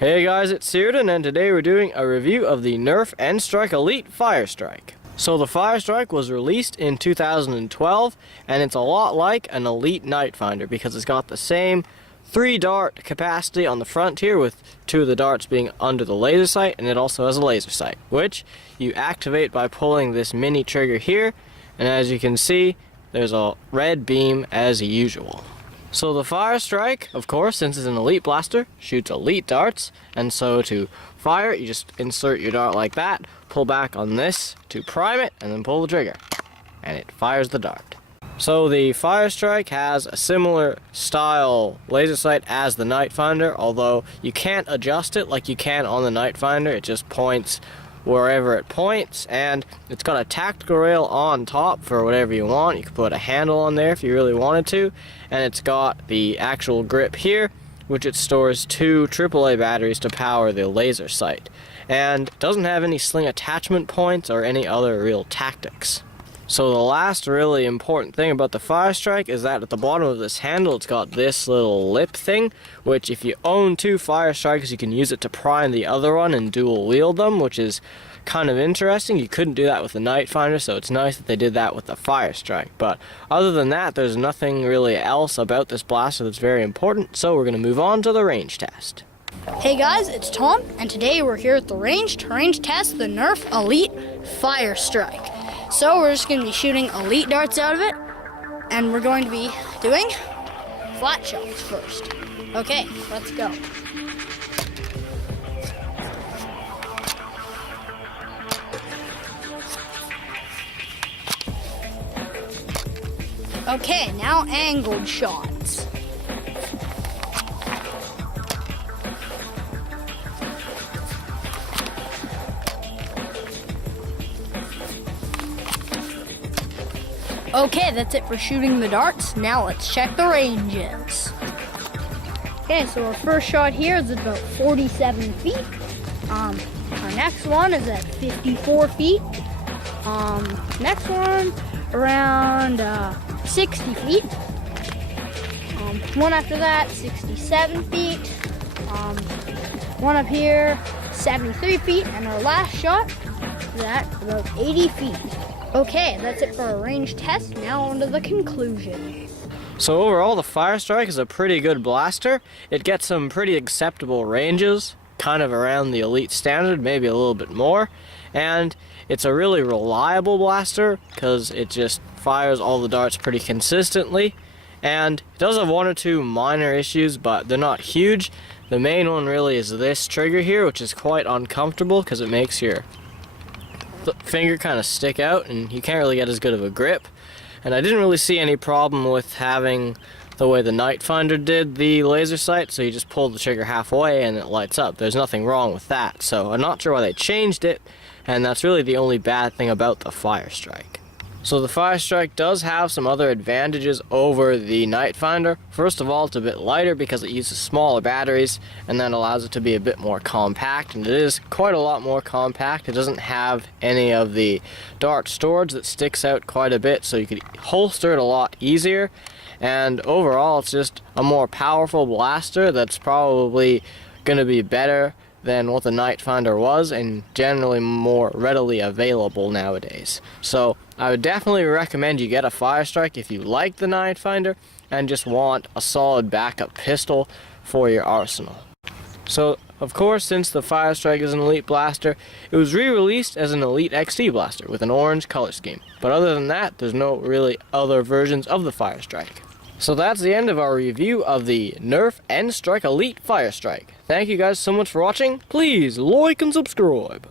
Hey guys, it's Searden, and today we're doing a review of the Nerf N-Strike Elite Firestrike. So the Firestrike was released in 2012, and it's a lot like an Elite Nite-Finder because it's got the same 3-dart capacity on the front here, with 2 of the darts being under the laser sight, and it also has a laser sight, which you activate by pulling this mini trigger here, and as you can see, there's a red beam as usual. So the Firestrike, of course, since it's an elite blaster, shoots elite darts, and so to fire, you just insert your dart like that, pull back on this to prime it, and then pull the trigger, and it fires the dart. So the Firestrike has a similar style laser sight as the Nite-Finder, although you can't adjust it like you can on the Nite-Finder. It just points wherever it points, and it's got a tactical rail on top for whatever you want. You can put a handle on there if you really wanted to, and it's got the actual grip here, which it stores 2 AAA batteries to power the laser sight, and doesn't have any sling attachment points or any other real tactics. So the last really important thing about the Firestrike is that at the bottom of this handle it's got this little lip thing, which if you own 2 Firestrikes you can use it to prime the other one and dual wield them, which is kind of interesting. You couldn't do that with the Nite-Finder, so it's nice that they did that with the Firestrike. But other than that, there's nothing really else about this blaster that's very important, so we're going to move on to the range test. Hey guys, it's Tom, and today we're here at the range to range test the Nerf Elite Firestrike. So we're just going to be shooting elite darts out of it, and we're going to be doing flat shots first. Okay, let's go. Okay, now angled shots. Okay, that's it for shooting the darts. Now let's check the ranges. Okay, so our first shot here is at about 47 feet. Our next one is at 54 feet. Next one around 60 feet. One after that, 67 feet. One up here, 73 feet. And our last shot is at about 80 feet. Okay, that's it for our range test. Now on to the conclusion. So overall, the Firestrike is a pretty good blaster. It gets some pretty acceptable ranges, kind of around the elite standard, maybe a little bit more. And it's a really reliable blaster because it just fires all the darts pretty consistently. And it does have 1 or 2 minor issues, but they're not huge. The main one really is this trigger here, which is quite uncomfortable because it makes your finger kind of stick out and you can't really get as good of a grip. And I didn't really see any problem with having the way the Nite-Finder did the laser sight, so you just pull the trigger halfway and it lights up. There's nothing wrong with that, so I'm not sure why they changed it, and that's really the only bad thing about the Firestrike. So the Firestrike does have some other advantages over the Nite-Finder. First of all, it's a bit lighter because it uses smaller batteries, and that allows it to be a bit more compact, and it is quite a lot more compact. It doesn't have any of the dart storage that sticks out quite a bit, so you could holster it a lot easier. And overall, it's just a more powerful blaster that's probably going to be better than what the Nite-Finder was, and generally more readily available nowadays. So I would definitely recommend you get a Firestrike if you like the Nite-Finder and just want a solid backup pistol for your arsenal. So of course, since the Firestrike is an elite blaster, it was re-released as an Elite XT blaster with an orange color scheme. But other than that, there's no really other versions of the Firestrike. So that's the end of our review of the Nerf N-Strike Elite Firestrike. Thank you guys so much for watching. Please like and subscribe.